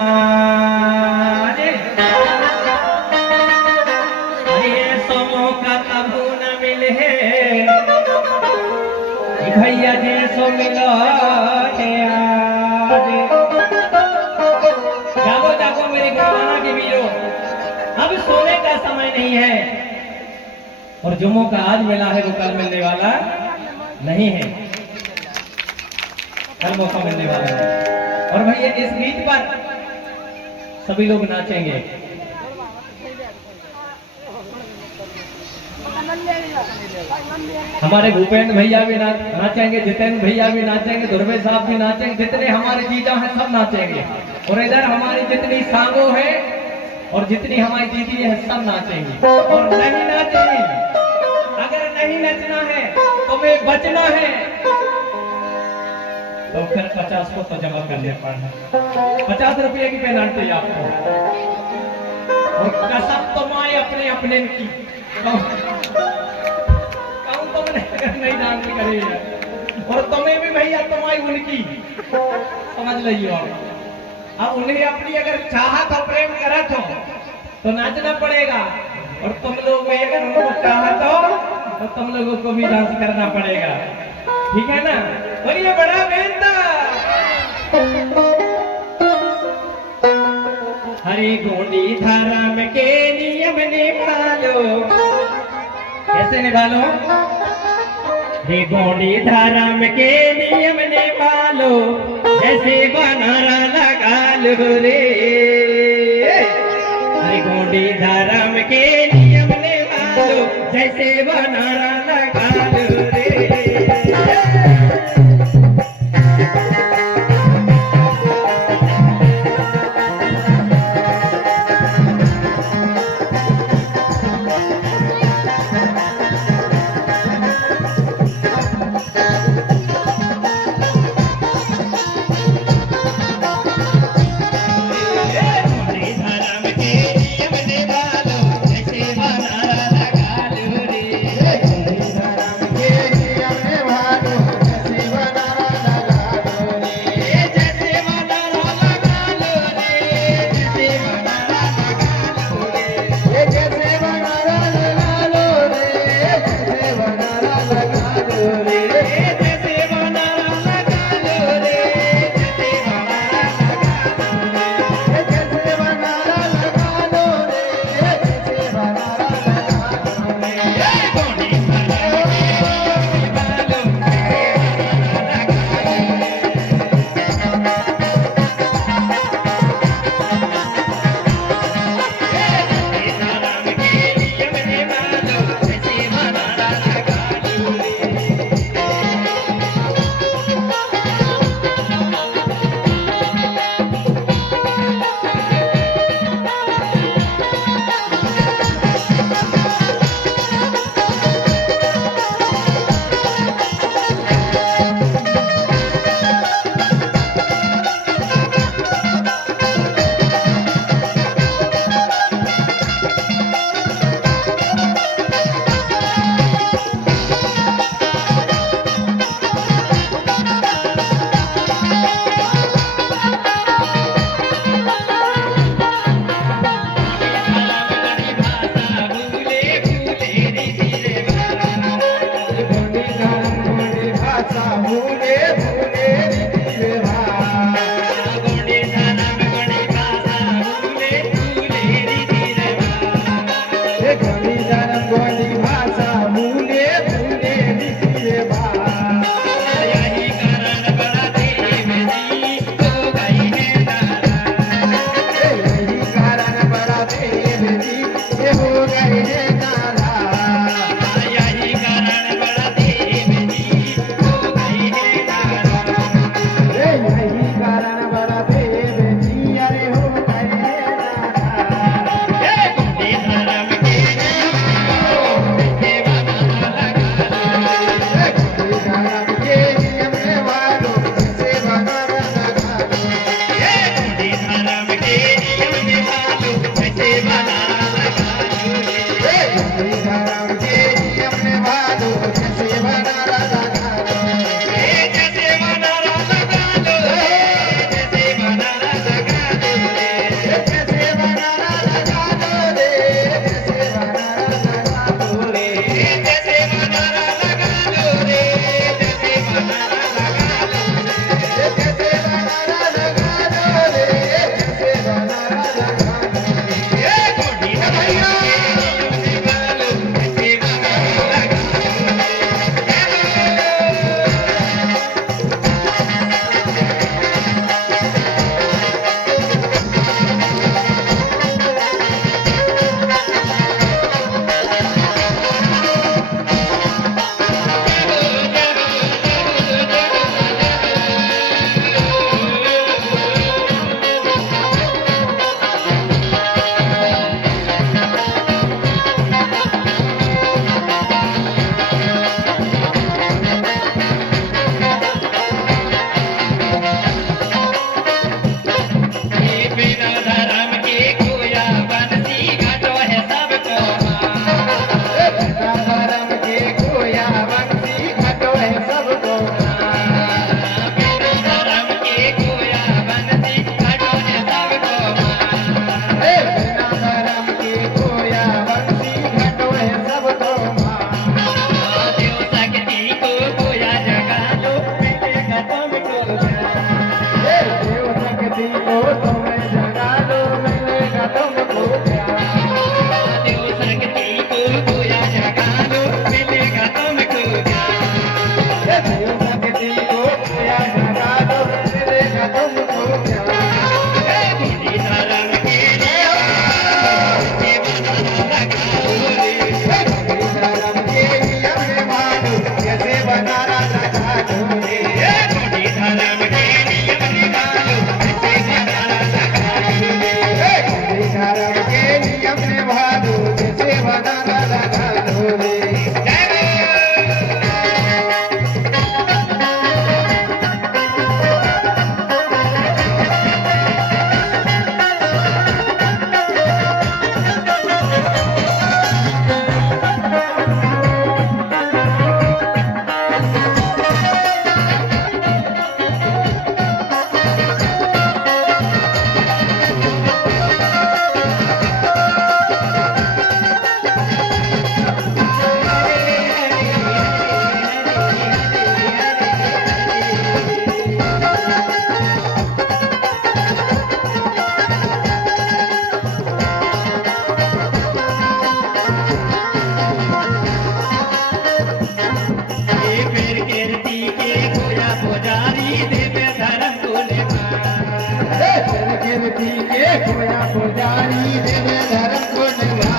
अरे ऐसो मौका कबू न मिले कि भैया जैसो मिलो है आज। जागो जागो मेरे गुरबाना के वीरों, अब सोने का समय नहीं है और जो मौका आज मिला है वो कल मिलने वाला नहीं है। कल मौका मिलने वाला है और भैया इस गीत पर सभी लोग नाचेंगे। हमारे भूपेंद्र भैया भी नाचेंगे, जितेंद्र भैया भी नाचेंगे, दुर्वे साहब भी नाचेंगे, जितने हमारे जीजा हैं सब नाचेंगे। और इधर हमारी जितनी सांगो है और जितनी हमारी दीदी है सब नाचेंगे। और नहीं नाचेंगे, अगर नहीं नचना है तो मैं बचना है तो फिर 50 को तो जमा करने पड़े। 50 रुपये की पेनल्टी आपको। और कसम तो माए अपने अपने की कहूं तुमने नहीं डांस करी है और तुम्हें भी भैया तुम्हारी उनकी समझ लियो। अब उन्हें अपनी अगर चाहत और प्रेम करत हो तो नाचना पड़ेगा और तुम लोग में अगर उनको चाहत हो तो तुम लोगों को भी डांस करना पड़ेगा, ठीक है ना। और ये बड़ा बेहतर हरे गोंडी धर्म के नियम निभालो। कैसे निभालो? हे गोंडी धर्म के नियम निभालो, जैसे बनारा लगा लो रे। हरे गोंडी धर्म के नियम निभालो, जैसे बनारा लगा लो रे। बनाना लगा लो रे। खोया पुजारी देवे धर्म को निभा।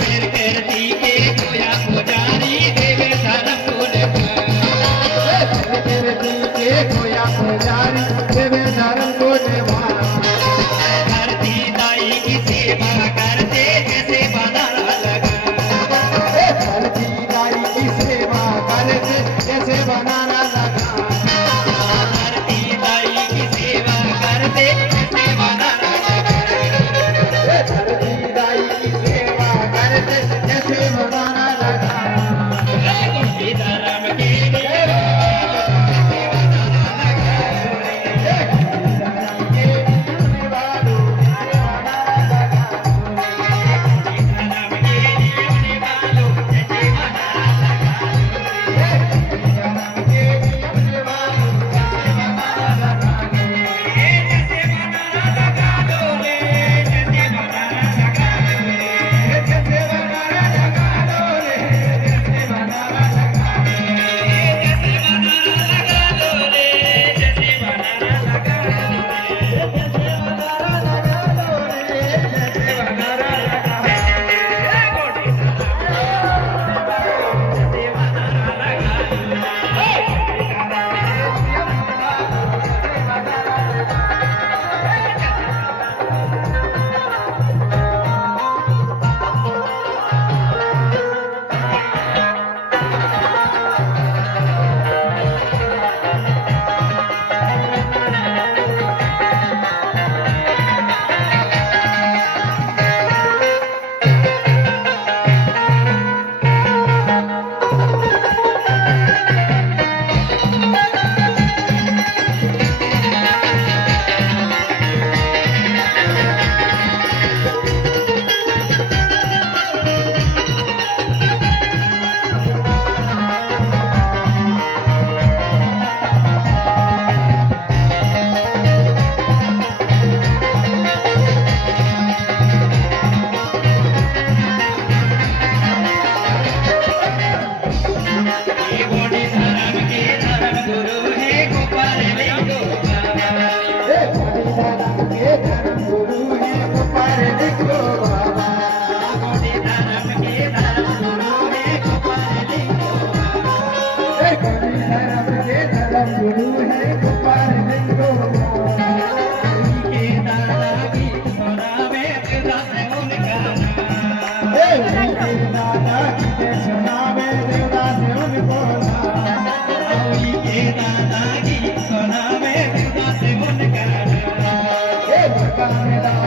पैर करती के खोया पुजारी देवे धर्म को निभा। खोया पुजारी देवे धर्म को निभा। धरती दाई की सेवा करते जैसे बनाना लगा। धरती दाई की सेवा करते जैसे बनाना लगा। धरती दाई की सेवा करते जैसे बनाना लगा। धरती दाई की सेवा करते जैसे बनाना लगा। धर्म के लिए दादा